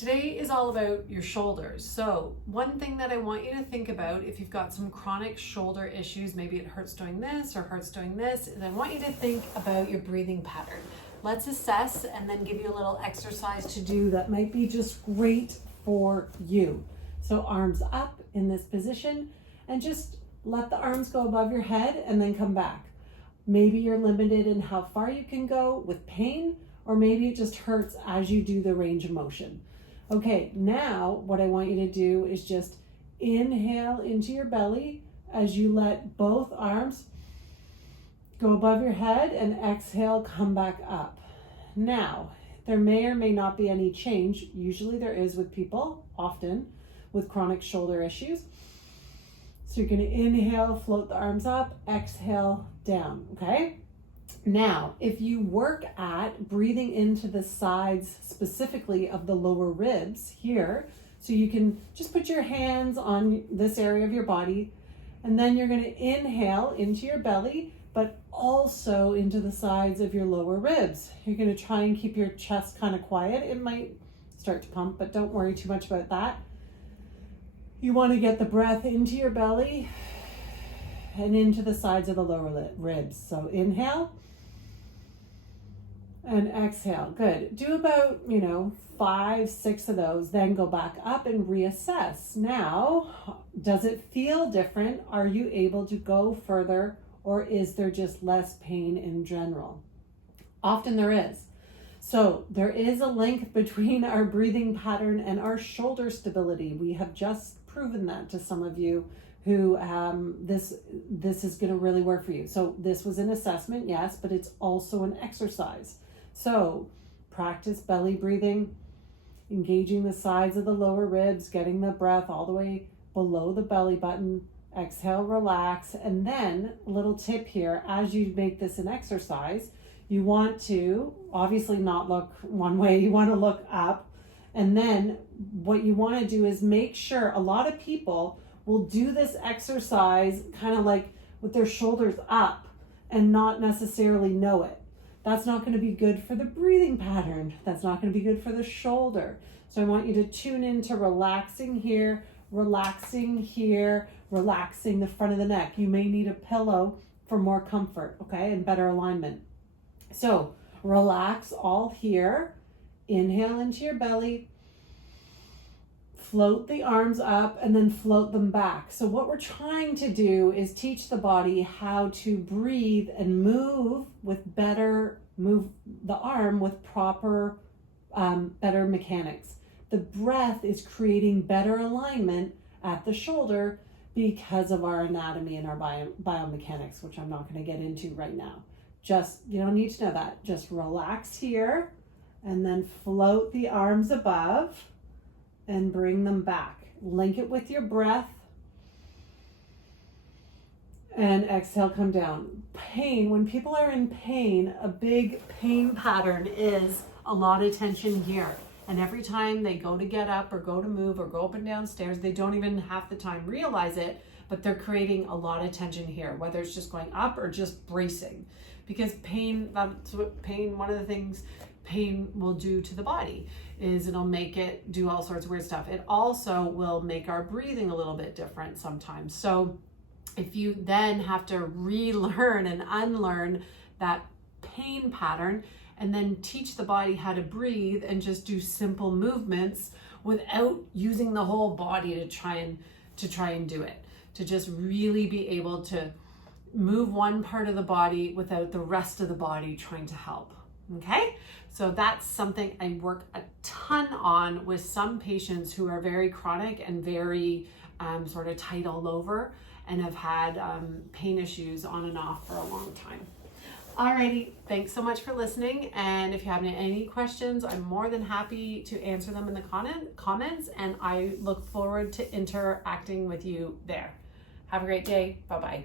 Today is all about your shoulders. So one thing that I want you to think about if you've got some chronic shoulder issues, maybe it hurts doing this or hurts doing this, is I want you to think about your breathing pattern. Let's assess and then give you a little exercise to do that might be just great for you. So arms up in this position and just let the arms go above your head and then come back. Maybe you're limited in how far you can go with pain, or maybe it just hurts as you do the range of motion. Okay, now what I want you to do is just inhale into your belly as you let both arms go above your head and exhale, come back up. Now, there may or may not be any change. Usually there is with people, often with chronic shoulder issues. So you're going to inhale, float the arms up, exhale, down, okay? Now, if you work at breathing into the sides specifically of the lower ribs here, so you can just put your hands on this area of your body, and then you're going to inhale into your belly, but also into the sides of your lower ribs. You're going to try and keep your chest kind of quiet. It might start to pump, but don't worry too much about that. You want to get the breath into your belly and into the sides of the lower ribs. So inhale and exhale. Good. Do about, 5, 6 of those, then go back up and reassess. Now, does it feel different? Are you able to go further, or is there just less pain in general? Often there is. So there is a link between our breathing pattern and our shoulder stability. We have just proven that to some of you who this is going to really work for you. So this was an assessment, yes, but it's also an exercise. So practice belly breathing, engaging the sides of the lower ribs, getting the breath all the way below the belly button. Exhale, relax. And then a little tip here, as you make this an exercise, you want to obviously not look one way, you want to look up. And then what you want to do is make sure, a lot of people will do this exercise kind of like with their shoulders up and not necessarily know it. That's not going to be good for the breathing pattern. That's not going to be good for the shoulder. So I want you to tune into relaxing here, relaxing here, relaxing the front of the neck. You may need a pillow for more comfort, okay, and better alignment. So relax all here. Inhale into your belly. Float the arms up and then float them back. So what we're trying to do is teach the body how to breathe and move the arm with proper, better mechanics. The breath is creating better alignment at the shoulder because of our anatomy and our biomechanics, which I'm not going to get into right now. Just, you don't need to know that. Just relax here and then float the arms above and bring them back. Link it with your breath. And exhale, come down. Pain, when people are in pain, a big pain pattern is a lot of tension here. And every time they go to get up or go to move or go up and down stairs, they don't even half the time realize it, but they're creating a lot of tension here, whether it's just going up or just bracing. Because pain, that's what pain, one of the things pain will do to the body is it'll make it do all sorts of weird stuff. It also will make our breathing a little bit different sometimes. So if you then have to relearn and unlearn that pain pattern and then teach the body how to breathe and just do simple movements without using the whole body to try and do it, to just really be able to move one part of the body without the rest of the body trying to help. Okay, so that's something I work a ton on with some patients who are very chronic and very sort of tight all over and have had pain issues on and off for a long time. Alrighty, thanks so much for listening. And if you have any questions, I'm more than happy to answer them in the comments, and I look forward to interacting with you there. Have a great day. Bye-bye.